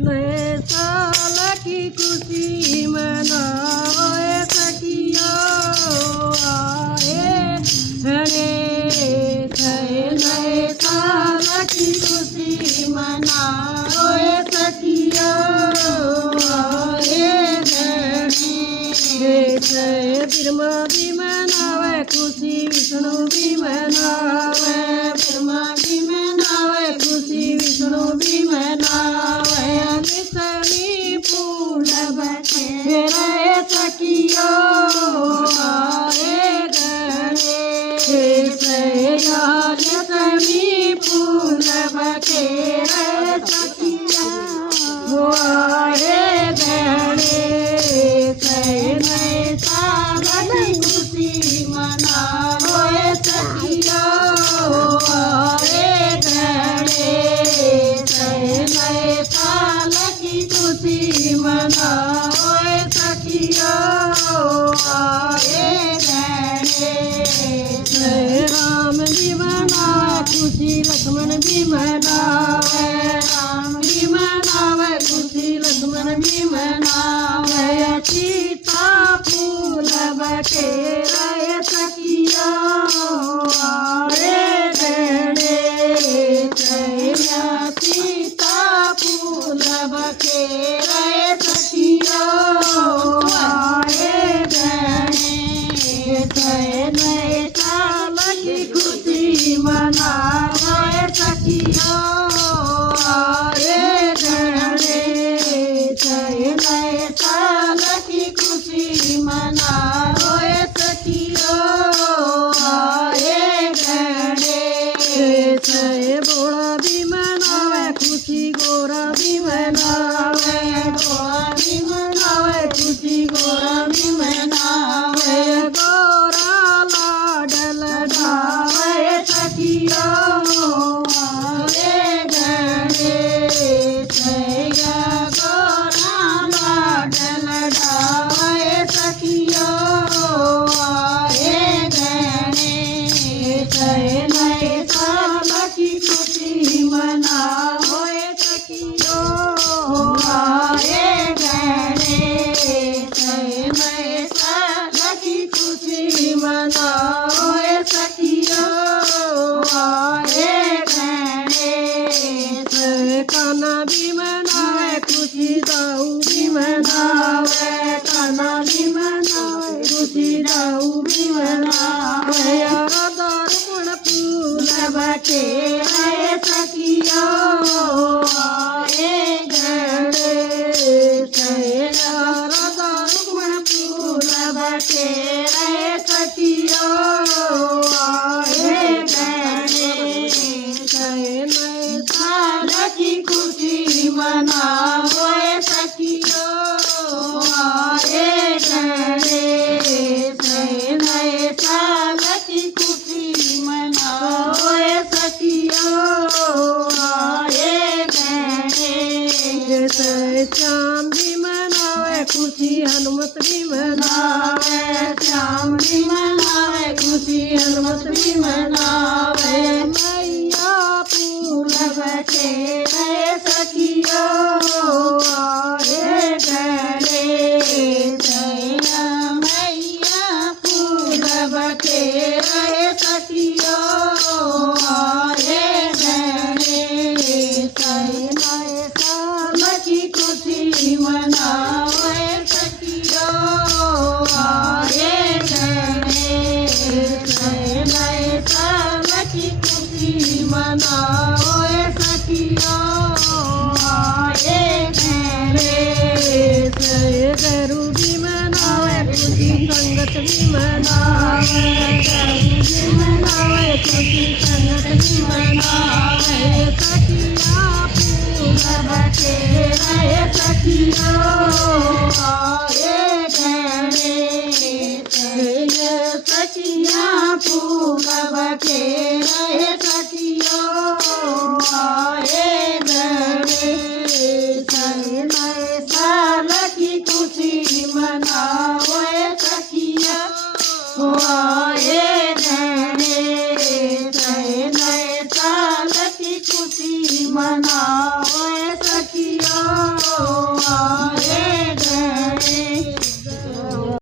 नए साल की खुशी मनाओ सखियो आए गणेश नए साल की खुशी मनाओ सखियो आए गणेश ब्रह्मा भी मनावे खुशी विष्णु भी मनावे ब्रह्मा भी मनावे खुशी विष्णु भी मनावे लिसनी फूल बखेरे सखियो आए गणेश लिसनी फूल बखेरे सखियो आए गणेश नए साल की खुशी मनाओ सखियो आए गणेश नए साल की खुशी मनाओ सखियो आए गणेश राम जी मनावे खुशी लक्ष्मण भी मनावे राम जी मनावे खुशी लक्ष्मण भी मनावे सीता फूल बखेरे सखियो आए गणेश सीता फूल बखेरे सखियो आए गणेश नए साल की खुशी मनाओ सखियो आए गणेश नए साल की खुशी मनाओ सखियो आए गणेश बोड़ा भी मनावे खुशी गोरा भी मनावे गोरा भी मनावे खुशी गोरा भी मनावे गोरा लाडल डावे सखियो आए गणेश गोरा लाडल डावे सखियो आए गणेश नए साल की खुशी मनाओ सखियो आए गणेश नए साल की खुशी मनाओ सखियो आए गणेश कान्हा भी मनावे खुशी दाऊ भी मनावे कान्हा भी मनावे खुशी दाऊ भी मनावे दर्पण फूल बखेरे सखियो आए गणेश दर्पण फूल बखेरे सखियो आए गणेश नए साल की खुशी मनाओ सखियो आए गणेश नए साल की खुशी मनाओ सखियो आए गणेश श्याम भी मनावे खुशी हनुमत भी मनावे श्याम भी मनावे खुशी हनुमत भी मनावे मैया फूल बखेरे सखियो आए गणेश मैया फूल बखेरे सखियो आए गणेश नए साल की खुशी मनाओ सखियो आए गणेश नए साल की खुशी मनाओ सखियो आए गणेश गरु भी मनावे खुशी संगत भी मनावे गरु भी मनावे खुशी संगत भी मनावे सखिया फूल बखेरे सखियो आए गणेश सखिया फूल बखेरे सखियो आए